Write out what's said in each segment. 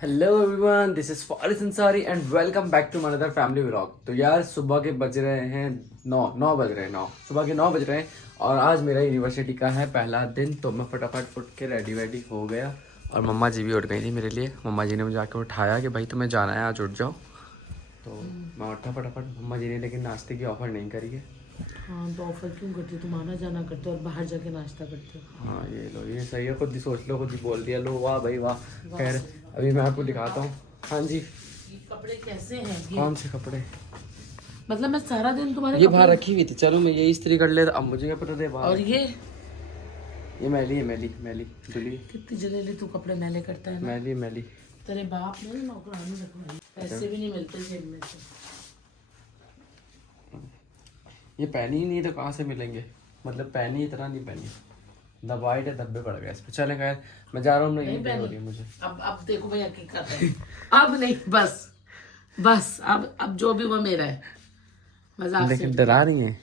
Hello everyone, this is Faris Ansari and welcome back to another family vlog. तो यार सुबह के बज रहे हैं 9 बज रहे हैं 9 सुबह के 9 बज रहे हैं और आज मेरा यूनिवर्सिटी का है पहला दिन। तो मैं फटाफट उठ के रेडी वेडी हो गया और मम्मा जी भी उठ गई थी मेरे लिए। मम्मा जी ने मुझे आके उठाया कि भाई तुम्हें जाना है, आज उठ जाओ। तो मैं उठा फटाफट। मम्मा जी ने लेकिन नाश्ते की ऑफ़र नहीं करी है। हाँ तो ऑफर क्यों करते हो? तुम आना जाना करते हो और बाहर जाके नाश्ता करते हो। हाँ ये लो, ये सही है। खुद ही सोच लो, खुद ही बोल दिया। लो वाह भाई वाह। खैर अभी मैं आपको दिखाता हूँ। हाँ जी, ये कपड़े कैसे हैं कौन से कपड़े? मतलब मैं सारा दिन तुम्हारे ये बाहर रखी हुई थी, चलो मैं ये इस्त्री कर लेता। अब मुझे क्या पता था बाहर। और ये मैली है, मैली मैली धुली। कितनी जल्दी तू कपड़े मैले करता है ना। मैली मैली। तेरे बाप ने ना नौकरानी रखवाई, पैसे भी नहीं मिलते जेब में से। ये पहनी ही नहीं तो कहाँ से मिलेंगे? मतलब पहनी इतना नहीं पहनी, दबाए थे धब्बे पड़ गए इस पे। चले खैर मैं जा रहा हूँ। नहीं हो रही है मुझे। अब देखो भैया क्या कर रहे हैं। अब नहीं, बस अब जो भी हुआ मेरा है। मजाक से लेकिन डरा रही है।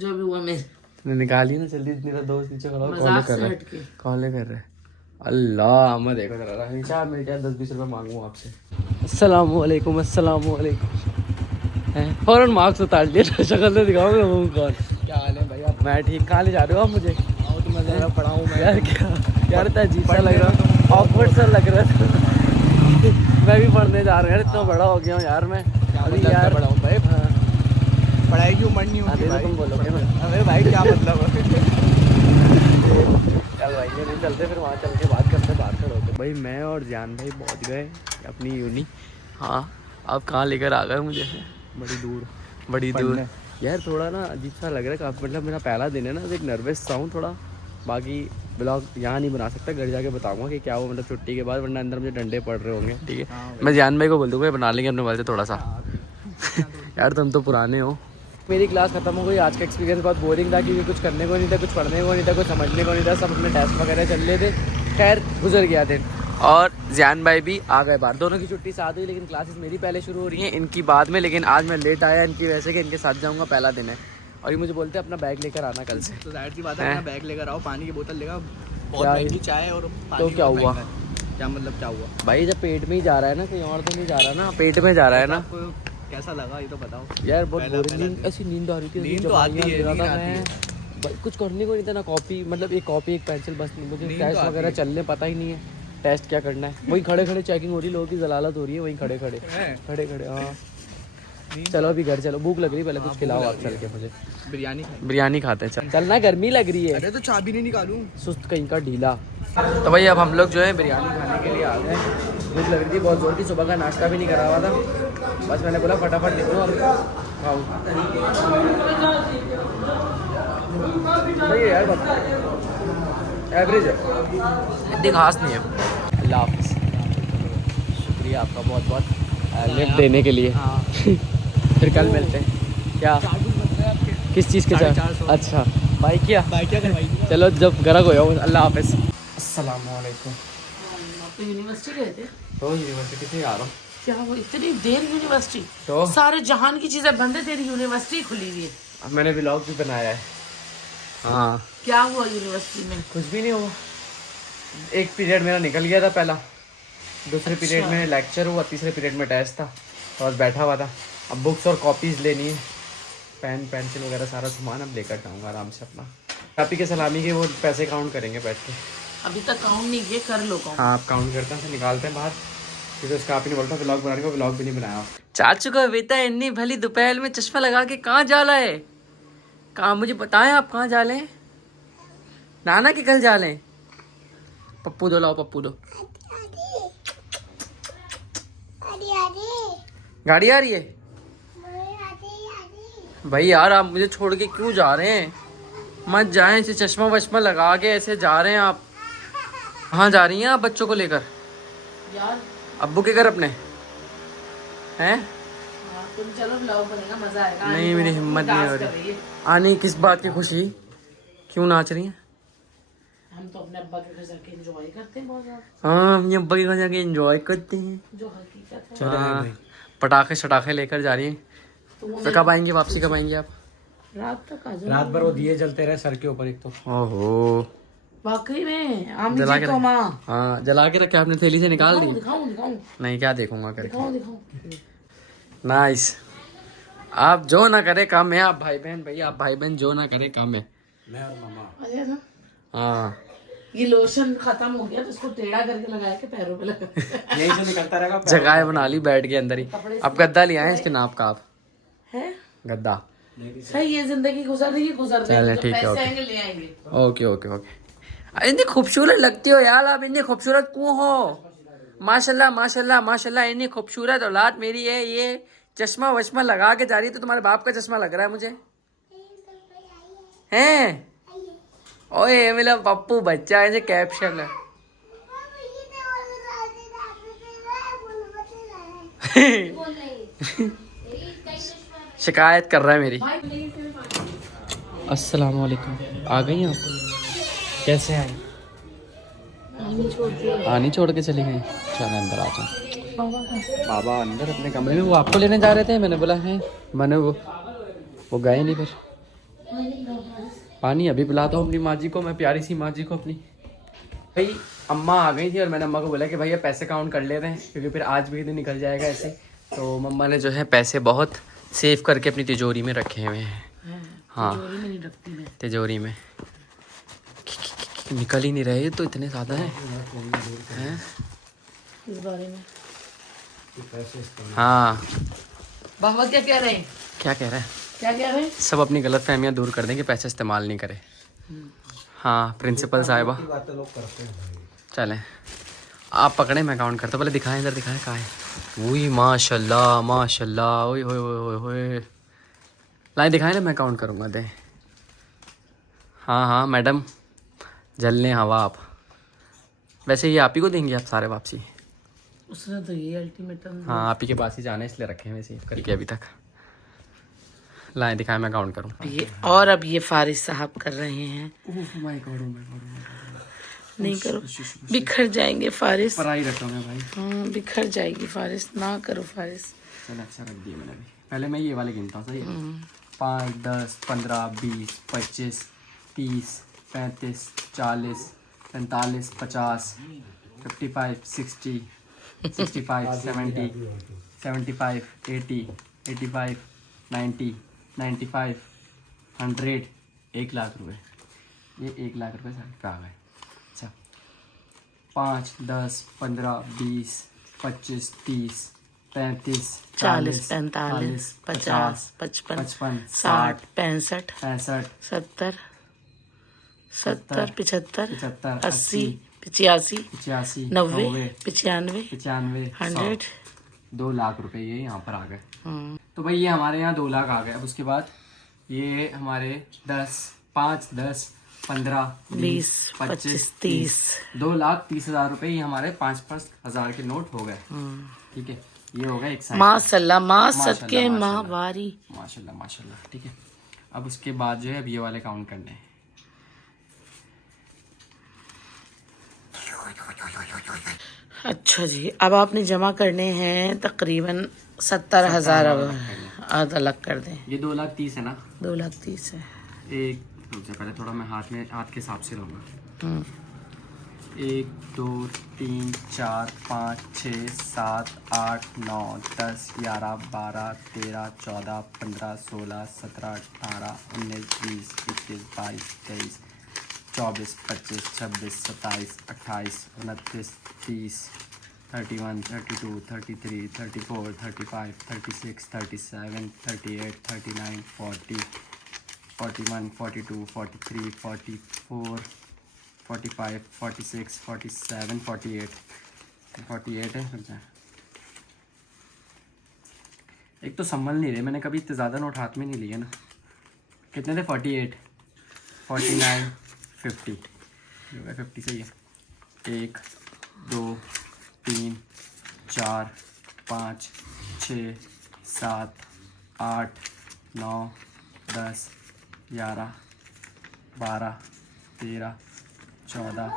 जो भी हुआ मेरा। तूने निकाली ना जल्दी। मेरा दोस्त नीचे खड़ा कॉल मजाक कर से रहा हट के। है, कॉल कर रहा है। अल्लाह मैं देखो जरा नीचे मेरे क्या 10-20 रुपये मांगू आपसे। अस्सलाम वालेकुम, अस्सलाम वालेकुम। फौरन मार्क्स उतार लिया। शक्ल तो दिखाओ मैं हूँ कौन। क्या हाल है भैया? मैं ठीक। कहाँ ले जा रहे हो आप मुझे? आओ तो मैं ज़रा पढ़ाऊँ मैं। यार क्या यार, इतना अजीब सा लग रहा, ऑकवर्ड सा लग रहा था। मैं भी पढ़ने जा रहा हूँ यार, इतना बड़ा हो गया हूँ यार मैं। अभी यार पढ़ाऊँ भाई? पढ़ाई की उम्र नहीं होती भाई। तुम बोलोगे मैं। अरे भाई क्या मतलब चल भाई ये नहीं चलते, फिर वहाँ चल के बात करते बात करोगे। भाई मैं और जान भाई पहुँच गए अपनी यूनी। हाँ अब कहाँ लेकर आ गए मुझे? बड़ी दूर यार। थोड़ा ना अजीब सा लग रहा है काफ़ी। मतलब मेरा पहला दिन है ना, तो एक नर्वस सा हूँ थोड़ा। बाकी ब्लॉग यहाँ नहीं बना सकता, घर जाके बताऊंगा कि क्या हुआ मतलब छुट्टी के बाद, वरना अंदर मुझे डंडे पड़ रहे होंगे। ठीक है मैं जान भाई को बोल दूँगा बना लेंगे अपने मोबाइल से थोड़ा सा। यार तुम तो पुराने हो। मेरी क्लास खत्म हो गई। आज का एक्सपीरियंस बहुत बोरिंग था क्योंकि कुछ करने को नहीं था, कुछ पढ़ने को नहीं था, कुछ समझने को नहीं था। सब अपने टेस्ट वगैरह चल रहे थे। खैर गुजर गया दिन। और जान भाई भी आ गए बाहर। दोनों की छुट्टी साथ हुई, लेकिन क्लासेस मेरी पहले शुरू हो रही हैं, इनकी बाद में। लेकिन आज मैं लेट आया इनकी वजह से कि इनके साथ जाऊँगा, पहला दिन है। और ये मुझे बोलते हैं अपना बैग लेकर आना कल से। तो जाहिर सी बात है अपना बैग लेकर आओ, पानी की बोतल लेगा, बहुत क्या महंगी चाय और पानी तो भी क्या बहुत हुआ? महंगा है। क्या मतलब क्या हुआ भाई जब पेट में ही जा रहा है ना, कहीं और तो नहीं जा रहा ना, पेट में जा रहा है ना। आपको कैसा लगा ये तो बताओ यार बहुत पहला बोरिंग नींद, ऐसी नींद आ रही थी। नींद तो आती है, नींद आती है। भाई कुछ करने को नहीं था ना, कॉपी मतलब एक कॉपी एक पेंसिल बस। मुझे नींद टेस्ट तो आती वगैरह है। चलने पता ही नहीं है टेस्ट क्या करना है। वही खड़े खड़े चेकिंग हो रही, लोगों की जलालत हो रही है वहीं खड़े खड़े हाँ। चलो अभी घर चलो, भूख लग रही है। पहले कुछ खिलाओ आप चल के मुझे। बिरयानी खाते हैं। चलना, गर्मी लग रही है। अरे तो चाबी नहीं निकालूं? सुस्त कहीं का ढीला। तो भाई अब हम लोग जो है बिरयानी खाने के लिए आ गए। भूख लग रही थी बहुत जोर की, सुबह का नाश्ता भी नहीं करा हुआ था। बस मैंने बोला फटाफट निकलो और खाओ। सही है यार, बस एवरेज है, इतनी खास नहीं है। अल्लाह हाफिज़। शुक्रिया आपका बहुत बहुत लिफ्ट देने के लिए। फिर कल मिलते हैं। क्या किस चीज़ के साथ? अच्छा बाइक क्या करवाई? चलो जब गरक हो जाओ। अल्लाह हाफिज़। अस्सलाम वालेकुम। आप तो यूनिवर्सिटी गए थे? तो यूनिवर्सिटी से आ रहा हूँ। क्या वो इतनी देर यूनिवर्सिटी? तो सारे जहान की चीजें बंद है, तेरी यूनिवर्सिटी खुली हुई है। अब मैंने व्लॉग भी बनाया है। हाँ क्या हुआ यूनिवर्सिटी में? कुछ भी नहीं हुआ। एक पीरियड मेरा निकल गया था पहला, दूसरे पीरियड में लेक्चर हुआ, तीसरे पीरियड में टेस्ट था और बैठा हुआ था। अब बुक्स और कॉपीज़ लेनी है, पेन पेंसिल वगैरह सारा सामान अब लेकर जाऊँगा आराम से अपना। कापी के सलामी के वो पैसे काउंट करेंगे बैठ के। अभी तक काउंट नहीं किए, कर लो काउंट। हाँ आप काउंट करते हैं, फिर निकालते हैं बाहर। क्योंकि उसका आप ही नहीं बोलता व्लॉग बनाने को, व्लॉग भी नहीं बनाया। चाचू का बेटा इतनी भली दोपहर में चश्मा लगा के कहाँ जा रहा है? कहाँ मुझे बताएं आप कहाँ जा रहे हैं? नाना के घर जा रहे हैं? पप्पू दो लाओ, पप्पू दो। गाड़ी आ रही है भाई। यार आप मुझे छोड़ के क्यों जा रहे हैं? मत जाएं, ऐसे चश्मा वश्मा लगा के ऐसे जा रहे हैं आप। कहाँ जा रही हैं आप बच्चों को लेकर? यार अब्बू के घर अपने हैं? हाँ, तुम चलो व्लॉग बनेगा, मजा आएगा। नहीं मेरी हिम्मत नहीं हो रही आने। किस बात की खुशी? क्यों नाच रही हैं? हम तो अपने अब्बा के घर जाके एंजॉय करते हैं बहुत ज्यादा। हाँ हम अब्बा के घर जाके एंजॉय करते हैं। जो हकीकत है। हाँ, पटाखे शटाखे लेकर जा रही हैं। तो कब आएंगे, वापसी कब आएंगे आप? रात तक आ जाओ। रात भर वो दिए जलते रहे सर के ऊपर एक तो। ओहो वाकई में आम जला के को माँ हाँ जला के रखे आपने, थैली से निकाल दी? दिखाऊं दिखाऊं नहीं, क्या देखूंगा करके। दिखाऊं दिखाऊं। नाइस। आप जो ना करे काम है, आप भाई बहन भैया, आप भाई बहन जो ना करे काम है। अरे ना हाँ ये लोशन खत्म हो गया तो इसको टेढ़ा करके लगाया के पैरों पे लगा यही तो निकलता रहेगा। जगह बना ली बैठ के अंदर ही। अब गद्दा ले आए इसके नाप का आप, है गद्दा। सही है, जिंदगी गुजर रही है, गुजर रही चलें, है, ठीक है, पैसे ओके। आएंगे ले आएंगे। Okay okay okay. इतनी खूबसूरत लगती हो यार आप, इतनी खूबसूरत क्यों हो? माशाल्लाह माशाल्लाह माशाल्लाह, इतनी खूबसूरत औलाद मेरी है। ये चश्मा वश्मा लगा के जा रही है तो तुम्हारे बाप का चश्मा लग रहा है मुझे। हैं ओए मेरा पप्पू बच्चा है, कैप्शन है। शिकायत कर रहा है मेरी। अस्सलाम वालेकुम। आ गई आप? कैसे आई? आनी छोड़ के चली गई। चल अंदर आ जाओ। बाबा अंदर अपने कमरे में, वो आपको लेने जा रहे थे। मैंने बोला है, मैंने वो गए नहीं। फिर पानी अभी पिलाता हूँ अपनी माँ जी को, मैं प्यारी सी माँ जी को अपनी। भाई अम्मा आ गई थी और मैंने अम्मा को बोला कि भैया पैसे काउंट कर ले रहे हैं क्योंकि फिर आज भी दिन निकल जाएगा ऐसे। तो मम्मा ने जो है पैसे बहुत सेव करके अपनी तिजोरी में रखे हुए हैं। हाँ तिजोरी में नहीं रखती मैं। तिजोरी में निकल ही नहीं रहे तो इतने ज़्यादा हैं। इस बारे में हाँ बाबा क्या कह रहे हैं? क्या कह रहे हैं? क्या कह रहे हैं? सब अपनी गलत फहमियाँ दूर कर दें कि पैसे इस्तेमाल नहीं करें। हाँ प्रिंसिपल साहिबा चलें, आप पकड़े मैं काउंट करता हूँ। पहले दिखाएं, इधर दिखाएं कहाँ है। वही माशाल्लाह माशाल्लाह, ओए होए होए होए। लाइन दिखाएं ना, मैं काउंट करूँगा। दे हाँ हाँ मैडम, जलने हवा आप। वैसे ये आप ही को देंगे आप सारे वापसी? उसने तो ये अल्टीमेटम। हाँ आप ही के पास ही जाना है इसलिए रखे हैं वैसे करके अभी तक। लाइन दिखाएं, मैं काउंट करूँ। ये और अब ये फारिस साहब कर रहे हैं। नहीं करो, बिखर जाएंगे फारिस। पराई रखा मैं भाई। हाँ बिखर जाएगी फारिस, ना करो फारिस। चल अच्छा रख दिए मैंने भी। पहले मैं ये वाले गिनता हूँ, सही है? 5 10 15 20 25 30 35 40 45 50 55 60 65 70 75 80 85 90 95 100 1 लाख रुपए। ये 1 लाख रुपए सर का आ गए। अच्छा 5 10 15 20 25 30 35 40 45 50 55 60 65 70 70 75 80 85 90 95 100। 2 लाख रुपए ये यहाँ पर आ गए। तो भाई ये हमारे यहाँ 2 लाख आ गए। अब उसके बाद ये हमारे 10 5 10 15 20 25 30 2,30,000 रुपए ये हमारे 5-5 हज़ार के नोट हो गए। ठीक है, ये हो गए एक साइड। माशाल्लाह माँ सदके माँ वारी। माशाल्लाह माशाल्लाह। ठीक है, अब उसके बाद जो है अब ये वाले काउंट करने हैं। अच्छा जी, अब आपने जमा करने हैं तकरीबन 70,000। अब आधा अलग कर दें। ये 2,30,000 है ना? 2,30,000 है। एक रुक जा, पहले थोड़ा मैं हाथ के हिसाब से रहूँगा। 1 2 3 4 5 6 7 8 9 10 11 12 13 14 15 16 17 18 19 20 21 22 23 24 25 26 27 28 29 30 31 32 33 34 35 36 37 38 39 40 41 42 43 44 45 46 47 48 48 है। रुक जा, एक तो संभल नहीं रहे, मैंने कभी इतने ज़्यादा नोट हाथ में नहीं लिए ना। कितने थे? 48 49 50 50 सही है। 1 2 3 4 5 6 7 8 9 10 11 12 13 14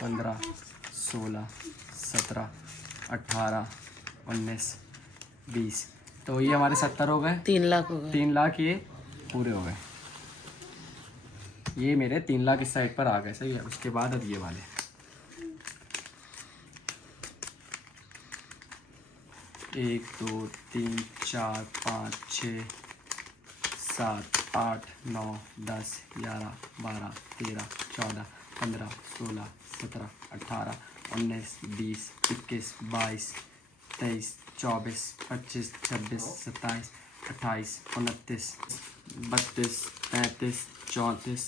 15 16 17 18 19 20। तो ये हमारे 70 हो गए। 3 लाख हो गए। 3 लाख ये पूरे हो गए। ये मेरे 3 लाख इस साइड पर आ गए, सही है। उसके बाद अब ये वाले 1 2 3 4 5 6 7 8 9 10 11 12 13 14 15 16 17 18 19 20 21 22 23 24 25 26 27 28 29 32 33 34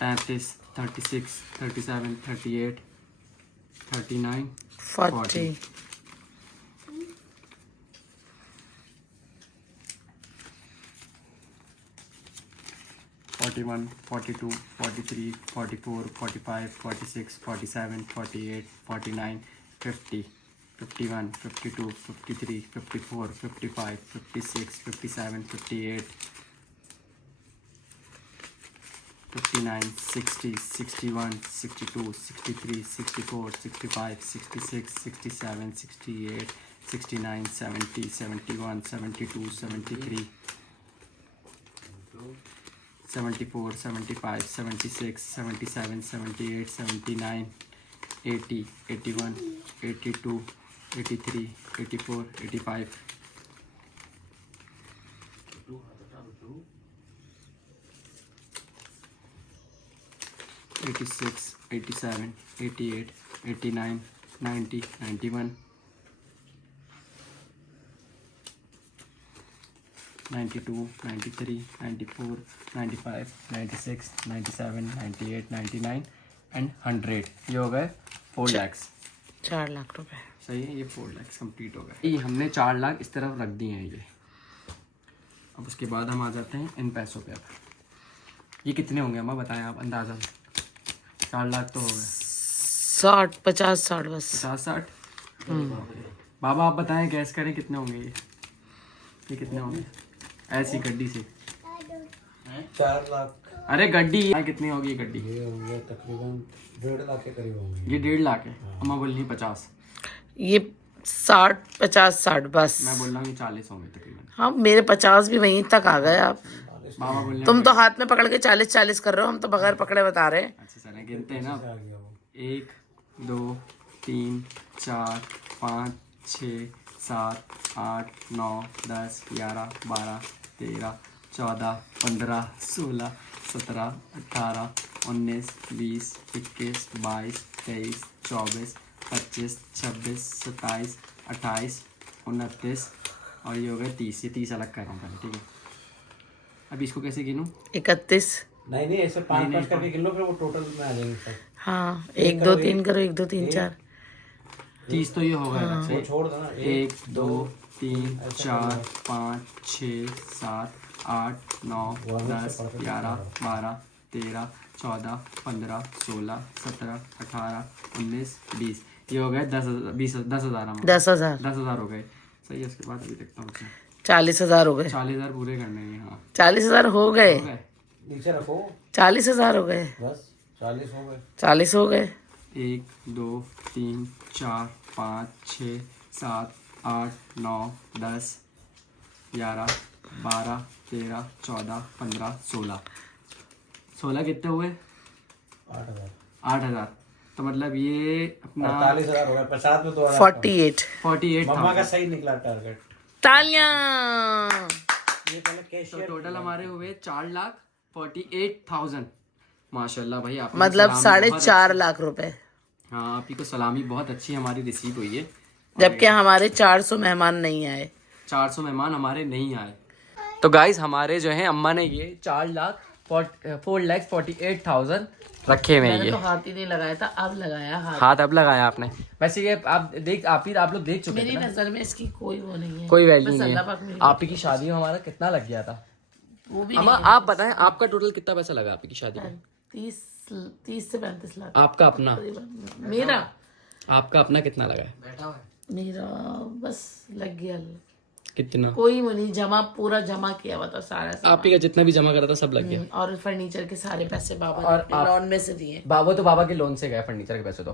35 36 37 38 39 40 41 42 43 44 45 46 47 48 49 50 51 52 53 54 55 56 57 58 59 60 61 62 63 64 65 66 67 68 69 70 71 72 73 74 75 76 77 78 79 80 81 82 83 84 85 86 87 88 89 90 91 92 93 94 95 96 97 98 99 एंड 100। ये हो गए 4 लाख। 4 लाख रुपए। सही है, ये 4 लाख कंप्लीट हो गए। ये हमने 4 लाख इस तरफ रख दिए हैं ये। अब उसके बाद हम आ जाते हैं इन पैसों पे। अब ये कितने होंगे अम्मा बताएं आप अंदाज़ा? 4 लाख तो हो गए। 60 50 60 बस 50 60। बाबा आप बताएं, गैस करें कितने होंगे ये कितने होंगे ऐसी गड्डी से? 4 लाख। अरे गड्डी कितनी होगी ये गड्डी? ये होंगे तकरीबन 1.5 लाख के करीब होंगे। ये 1.5 लाख है। अम्मा बोल रही 50। ये 60 50 60 बस। मैं बोल रहा हूँ 40 होंगे तकरीबन। हाँ मेरे 50 भी वहीं तक आ गए आप। बाबा बोल रहे तुम तो हाथ में पकड़ के 40 40 कर रहे हो, हम तो बगैर पकड़े बता रहे हैं। अच्छा सर गिनते हैं ना। 1 2 3 4 5 6 7 8 9 10 11 12 13 14 15 16 17 18 19 20 21 22 23 24 25 26 27 28 29 और ये हो गए 30। ये 30 अलग कर रहा हूँ पहले, ठीक है। अब इसको कैसे गिनूँ? 31। नहीं ऐसे 5 करके गिन लो, फिर वो टोटल में आ जाएंगे सब। हाँ 1 2 3 करो, 1 2 3 4 30 तो ये हो गया। वो छोड़ दो ना। 1 2 3 4 5 6 7 8 9 10 11 12 13 14 15 16 17 18 19 20। ये हो गए 10,000। 10,000 10,000 हो गए। सही है। उसके बाद अभी देखता हूँ 40,000 हो गए। 40,000 पूरे करने हैं। हाँ 40,000 हो गए। नीचे रखो। 40,000 हो गए। बस 40 हो गए। 40 हो गए। 1 2 3 4 5 6 7 8 9 10 11 12 13 14 15 16। 16 कितने हुए? 8,000। 8,000। तो मतलब ये अपना 48,000 हो गए। 50 में 2,000। 48 मम्मा का सही निकला टारगेट। तालियां। ये पहले कैशियर। तो टोटल हमारे हुए 4,48,000। माशाल्लाह भाई आप मतलब 4.5 लाख रुपए। हाँ आप ही को सलामी बहुत अच्छी हमारी रिसीव हुई है। जबकि हमारे 400 मेहमान नहीं आए। 400 मेहमान हमारे नहीं आए। तो गाइस हमारे जो है अम्मा ने ये 4,48,000 रखे हुए हैं। मैंने ये तो हाथ ही नहीं लगाया था, अब लगाया हाथ। हाथ अब लगाया आपने। वैसे ये आप लोग देख चुके मेरी थे ना? नजर में इसकी कोई वो नहीं है, कोई वैल्यू बस नहीं अल्लाह है। पाक मेरी आप ही की शादी में हमारा कितना लग गया था वो भी अम्मा? आप बताएं आपका टोटल कितना पैसा लगा आपकी शादी में? 30 से 35 लाख आपका अपना मेरा आपका अपना कितना लगा है? मेरा बस लग गया। कितना? कोई वो नहीं, जमा पूरा जमा किया हुआ था सारा सामान। आप ही का जितना भी जमा करा था सब लग गया। और फर्नीचर के सारे पैसे बाबा और ने लोन में से दिए। बाबा के लोन से गए फर्नीचर के पैसे तो।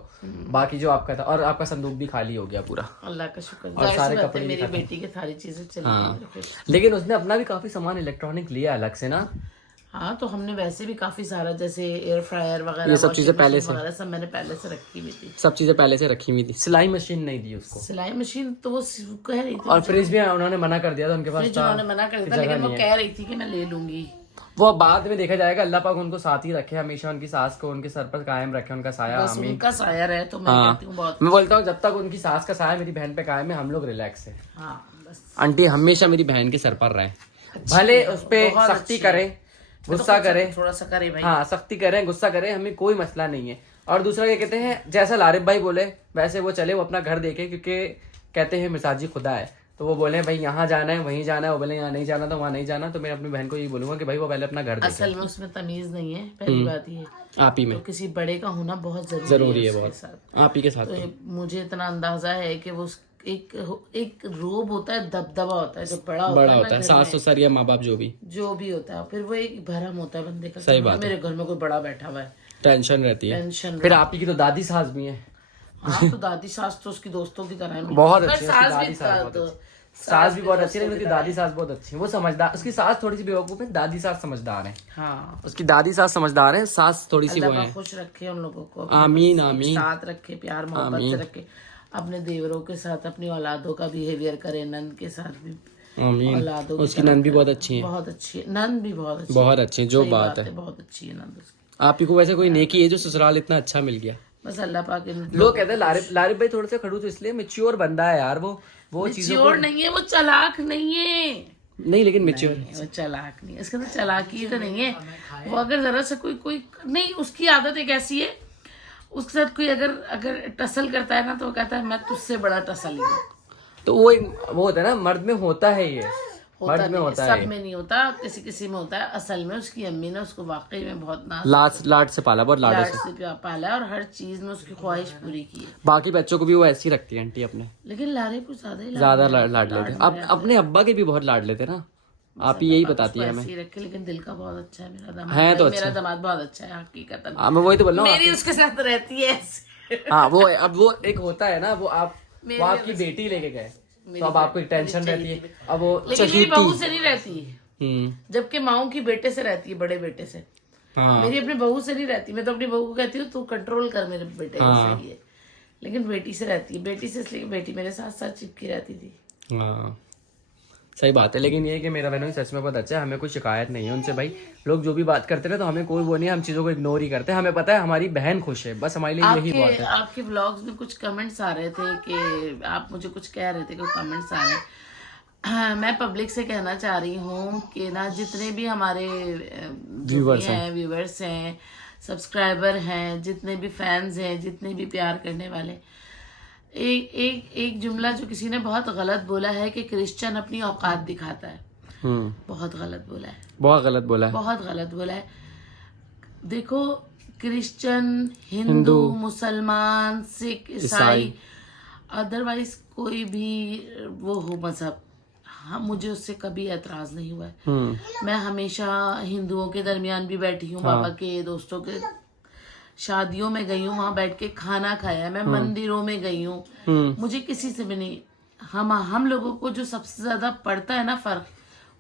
बाकी जो आपका था, और आपका संदूक भी खाली हो गया पूरा। अल्लाह का शुक्र। और सारे जाहिर सी बात है, कपड़े भी मेरी खत्म। बेटी की सारी चीजें चली हाँ। गई मेरे खुश। लेकिन उसने अपना भी काफी सामान इलेक्ट्रॉनिक लिया अलग से ना। हाँ, तो हमने वैसे भी काफी सारा, जैसे एयर फ्रायर वगैरह, ये सब चीजें पहले से वगैरह सब मैंने पहले से रखी हुई थी। सब चीजें पहले से रखी हुई थी। सिलाई मशीन नहीं दी उसको। सिलाई मशीन तो वो कह रही थी, और फ्रिज भी उन्होंने मना कर दिया था, उनके पास था, उन्होंने मना कर दिया था, लेकिन वो कह रही थी कि मैं ले लूंगी। वो बाद में देखा जाएगा। अल्लाह पाक उनको साथ ही रखे, हमेशा उनकी सास को उनके सर पर कायम रखे, उनका साया। बस उनका साया रहे तो मैं कहती हूँ बहुत। मैं बोलता हूँ जब तक उनकी सास का साया मेरी बहन पे कायम है, हम लोग रिलैक्स है। हाँ बस, आंटी हमेशा मेरी बहन के सर पर रहे, भले उस पे सख्ती करें, गुस्सा करें, थोड़ा सा करे भाई। हाँ सख्ती करें, गुस्सा करें, हमें कोई मसला नहीं है। और दूसरा क्या कहते हैं, जैसा लारिफ भाई बोले वैसे वो चले, वो अपना घर देखे, क्योंकि कहते हैं मिजाजी खुदा है। तो वो बोले भाई यहाँ जाना है, वहीं जाना है, वो बोले यहाँ नहीं जाना तो वहाँ नहीं जाना। तो मैं अपनी बहन को यही बोलूंगा कि भाई वो पहले अपना घर देखे। असल में उसमें तमीज नहीं है, पहली बात ये, आप ही में तो किसी बड़े का होना बहुत जरूरी है, उसके बहुत साथ। आप ही के साथ। तो मुझे इतना अंदाजा है कि वो एक रोब होता है, दबदबा होता है जो बड़ा होता है, सास ससुर या माँ बाप जो भी होता है, फिर वो एक भरम होता है बंदे का। सही बात मेरे घर में कोई बड़ा बैठा हुआ है, टेंशन रहती है। टेंशन। फिर आप ही की तो दादी सास भी है। हाँ, तो दादी सास तो उसकी दोस्तों की तरह है, बहुत अच्छी है, सास भी बहुत अच्छी है, लेकिन दादी सास बहुत अच्छी है। वो समझदार, उसकी सास थोड़ी सी बेवकूफ है, दादी सास समझदार है। हाँ, उसकी दादी सास समझदार है, सास थोड़ी सी वो है। खुश रखे उन लोगों को, आमीन आमीन, साथ रखे, प्यार मोहब्बत से रखे, अपने देवरों के साथ अपनी औलादों का बिहेवियर करे, नंद के साथ भी आमीन। औलादों की उसकी नंद भी बहुत अच्छी है, बहुत अच्छी है, नंद भी बहुत अच्छी, बहुत अच्छी है, जो बात है बहुत अच्छी है नंद उसकी। आप ही को वैसे कोई नेकी है जो ससुराल इतना अच्छा मिल गया? बस अल्लाह पाक। लोग कहते हैं लारिफ भाई थोड़े से खड़ूस इसलिए, मैच्योर बंदा है यार, वो चीजों को नहीं है, वो चालाक नहीं है, नहीं, लेकिन मैच्योर वो चालाक नहीं है, इसके अंदर चालाकी तो नहीं है। वो अगर जरा सा कोई नहीं, उसकी आदत एक ऐसी है, उसके साथ कोई अगर टसल करता है ना, तो वो कहता है मैं तुझसे बड़ा टसल हूँ। तो वो होता है ना, मर्द में होता है, ये मर्द में होता है, सब में नहीं होता, किसी में होता है। असल में उसकी अम्मी ने उसको वाकई में बहुत लाड से पाला, बहुत लाडों से पाला, और हर चीज में उसकी ख्वाहिश पूरी की है। बाकी बच्चों को भी वो ऐसी रखती है आंटी अपने, लेकिन लारे कुछ ज्यादा लाड लेते। अब अपने अब्बा के भी बहुत लाड लेते ना, आप ही यही बताती है हमें। रखे, लेकिन दिल का बहुत अच्छा है मेरा दामाद, है तो मेरा दामाद बहुत अच्छा है हकीकत। मैं वही तो बोल रहा हूँ, मेरी उसके साथ रहती है। हाँ वो अब वो एक होता है ना, वो आपकी बेटी लेके गए तो अब आपको एक टेंशन रहती है। अब वो मेरी बहू से नहीं रहती, जबकि माओ की बेटे से रहती है, बड़े बेटे से। हाँ। मेरी अपने बहू से नहीं रहती, मैं तो अपनी बहू को कहती हूँ तू कंट्रोल कर मेरे बेटे को, सही है। लेकिन बेटी से रहती है, बेटी से इसलिए बेटी मेरे साथ साथ चिपकी रहती थी। हाँ सही बात है। लेकिन ये है कि मेरा बहनों सच में बहुत अच्छा है, हमें कोई शिकायत नहीं है उनसे। भाई लोग जो भी बात करते हैं तो हमें कोई वो नहीं है, हम चीजों को इग्नोर ही करते हैं। हमें पता है हमारी बहन खुश है, बस हमारे लिए यही बात है। आपके व्लॉग्स में कुछ कमेंट्स आ रहे थे कि आप मुझे कुछ कह रहे थे कि कमेंट्स आ रहे हैं। मैं पब्लिक से कहना चाह रही हूँ कि ना, जितने भी हमारे व्यूवर्स हैं, सब्सक्राइबर हैं, जितने भी फैंस हैं, जितने भी प्यार करने वाले, एक जुमला जो किसी ने बहुत गलत बोला है कि क्रिश्चियन अपनी औकात दिखाता है। बहुत गलत बोला है, बहुत गलत बोला है, बहुत गलत बोला है। देखो, क्रिश्चियन, हिंदू, मुसलमान, सिख, ईसाई, अदरवाइज कोई भी वो हो मजहब, हाँ, मुझे उससे कभी एतराज नहीं हुआ है। मैं हमेशा हिंदुओं के दरमियान भी बैठी हूँ, बाबा के दोस्तों के शादियों में गई हूँ, वहां बैठ के खाना खाया है, मैं मंदिरों में गई हूँ, मुझे किसी से भी नहीं। हम लोगों को जो सबसे ज्यादा पड़ता है ना फर्क,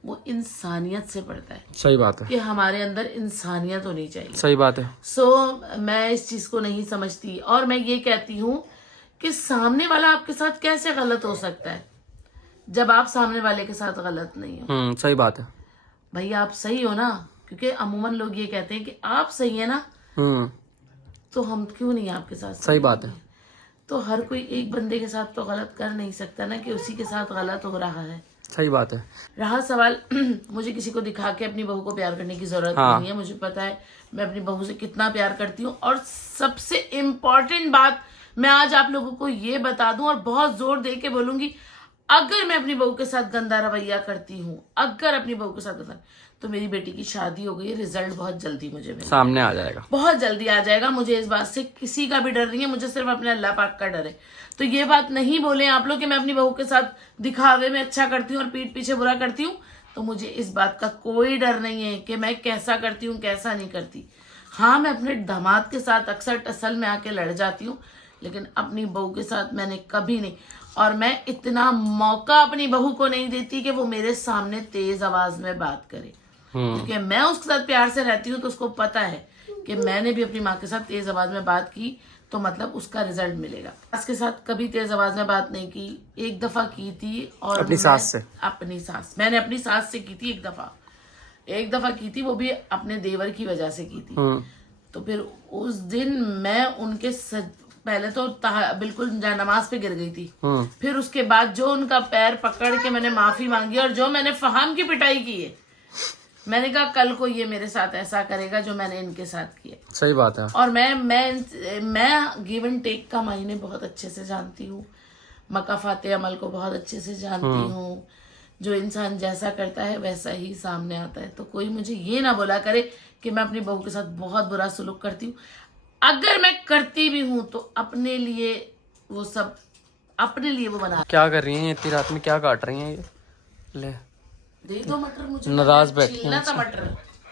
वो इंसानियत से पड़ता है। सही बात है कि हमारे अंदर इंसानियत होनी चाहिए। सही बात है। मैं इस चीज को नहीं समझती, और मैं ये कहती हूँ कि सामने वाला आपके साथ कैसे गलत हो सकता है जब आप सामने वाले के साथ गलत नहीं हो। सही बात है भाई, आप सही हो ना, क्योंकि अमूमन लोग ये कहते हैं कि आप सही है ना, तो हम क्यों नहीं आपके साथ। सही बात है। तो हर कोई एक बंदे के साथ तो गलत कर नहीं सकता ना, कि उसी के साथ गलत हो रहा है। सही बात है। रहा सवाल मुझे किसी को दिखा के अपनी बहू को प्यार करने की जरूरत नहीं है। मुझे पता है मैं अपनी बहू से कितना प्यार करती हूँ। और सबसे इम्पोर्टेंट बात मैं आज आप लोगों को ये बता दूं, और बहुत जोर दे के बोलूंगी, अगर मैं अपनी बहू के साथ गंदा रवैया करती हूँ, अगर अपनी बहू के साथ गंदा, तो मेरी बेटी की शादी हो गई, रिजल्ट बहुत जल्दी मुझे सामने आ जाएगा, बहुत जल्दी आ जाएगा। मुझे इस बात से किसी का भी डर नहीं है, मुझे सिर्फ अपने अल्लाह पाक का डर है। तो ये बात नहीं बोले आप लोग कि मैं अपनी बहू के साथ दिखावे में अच्छा करती हूँ और पीठ पीछे बुरा करती हूँ। तो मुझे इस बात का कोई डर नहीं है कि मैं कैसा करती हूँ कैसा नहीं करती। हाँ, मैं अपने दामाद के साथ अक्सर टसल में आके लड़ जाती हूँ, लेकिन अपनी बहू के साथ मैंने कभी नहीं। और मैं इतना मौका अपनी बहू को नहीं देती कि वो मेरे सामने तेज आवाज में बात करे। क्योंकि मैं उसके साथ प्यार से रहती हूँ तो उसको पता है कि मैंने भी अपनी माँ के साथ तेज आवाज में बात की तो मतलब उसका रिजल्ट मिलेगा। उसके साथ कभी तेज आवाज में बात नहीं की, एक दफा की थी और अपनी सास से? मैंने अपनी सास से की थी एक दफा की थी, वो भी अपने देवर की वजह से की थी। तो फिर उस दिन मैं उनके पहले तो बिल्कुल नमाज पे गिर गई थी, फिर उसके बाद जो उनका पैर पकड़ के मैंने माफी मांगी और जो मैंने फहाम की पिटाई की है, मैंने कहा कल को ये मेरे साथ ऐसा करेगा जो मैंने इनके साथ किया। सही बात है। और मैं गिव एंड टेक का मायने बहुत अच्छे से जानती हूँ, मकाफाते अमल को बहुत अच्छे से जानती हूँ। जो इंसान जैसा करता है वैसा ही सामने आता है। तो कोई मुझे ये ना बोला करे कि मैं अपनी बहू के साथ बहुत बुरा सलूक करती हूँ। अगर मैं करती भी हूँ तो अपने लिए वो बना। क्या कर रही हैं इतनी रात में, क्या काट रही हैं ये? ले दे दो मटर मुझे, नाराज बैठी छीलना था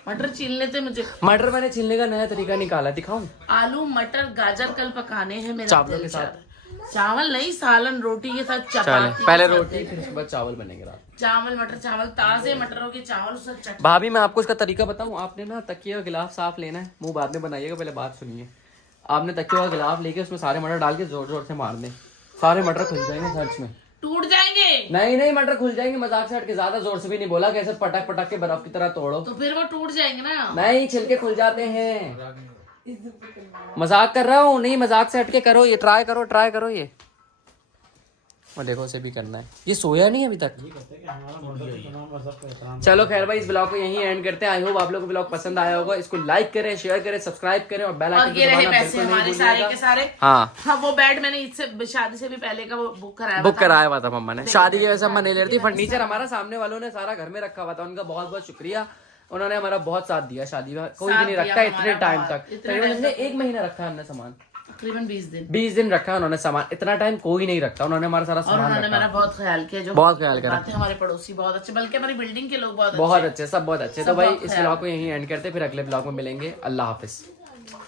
मटर छीलने थे मुझे। मटर मैंने छीलने का नया तरीका निकाला, दिखाऊं? आलू मटर गाजर कल पकाने हैं मेरे चावलों के साथ। चावल नहीं, सालन रोटी के साथ चपाती। पहले रोटी फिर उसके बाद चावल बनेंगे रात। चावल चावल ताजे मटरों के चावल उससे चटनी। भाभी मैं आपको इसका तरीका बताऊं, आपने ना तकिए और गिलाफ साफ लेना है, मुंह बाद में बनाइएगा, पहले बात सुनिए। आपने तकिए और गिलाफ लेके उसमें सारे मटर डाल के जोर जोर से मार दें, सारे मटर खुल जाएंगे सर्च में। टूट जाएंगे? नहीं मटर खुल जाएंगे, मजाक से हट के, ज्यादा जोर से भी नहीं बोला, कैसे पटक पटक के बर्फ की तरह तोड़ो तो फिर वो टूट जाएंगे ना। नहीं, छिलके खुल जाते हैं। मजाक कर रहा हूँ, नहीं मजाक से हटके करो, ये ट्राई करो ये। और देखो उसे भी करना है, ये सोया नहीं अभी तक। चलो खैर भाई, इस ब्लॉग को यहीं एंड करते हैं। आई होप आप लोगों को ब्लॉग पसंद आया होगा। इसको लाइक करें, शेयर करें, सब्सक्राइब करें और बेल आइकन दबाना बिल्कुल नहीं भूलिएगा। सारे हाँ, वो बेड मैंने इससे शादी से भी पहले का वो बुक कराया हुआ था मम्मा ने। शादी की वजह से अम्मा नहीं ले रही थी। फर्नीचर हमारा सामने वालों ने सारा घर में रखा हुआ था, उनका बहुत बहुत शुक्रिया। उन्होंने हमारा बहुत साथ दिया। शादी में कोई भी नहीं रखता इतने टाइम तक, तकरीबन 1 महीना रखा है हमने सामान, तकरीबन 20 दिन रखा उन्होंने सामान। इतना टाइम कोई नहीं रखता, उन्होंने हमारा सारा सामान उन्होंने हमारा बहुत ख्याल किया। बहुत ख्याल करा। हमारे पड़ोसी बहुत अच्छे, बल्कि हमारी बिल्डिंग के लोग बहुत अच्छे, सब बहुत अच्छे। तो भाई इस ब्लॉग को यहीं एंड करते, फिर अगले ब्लॉग में मिलेंगे। अल्लाह हाफिज।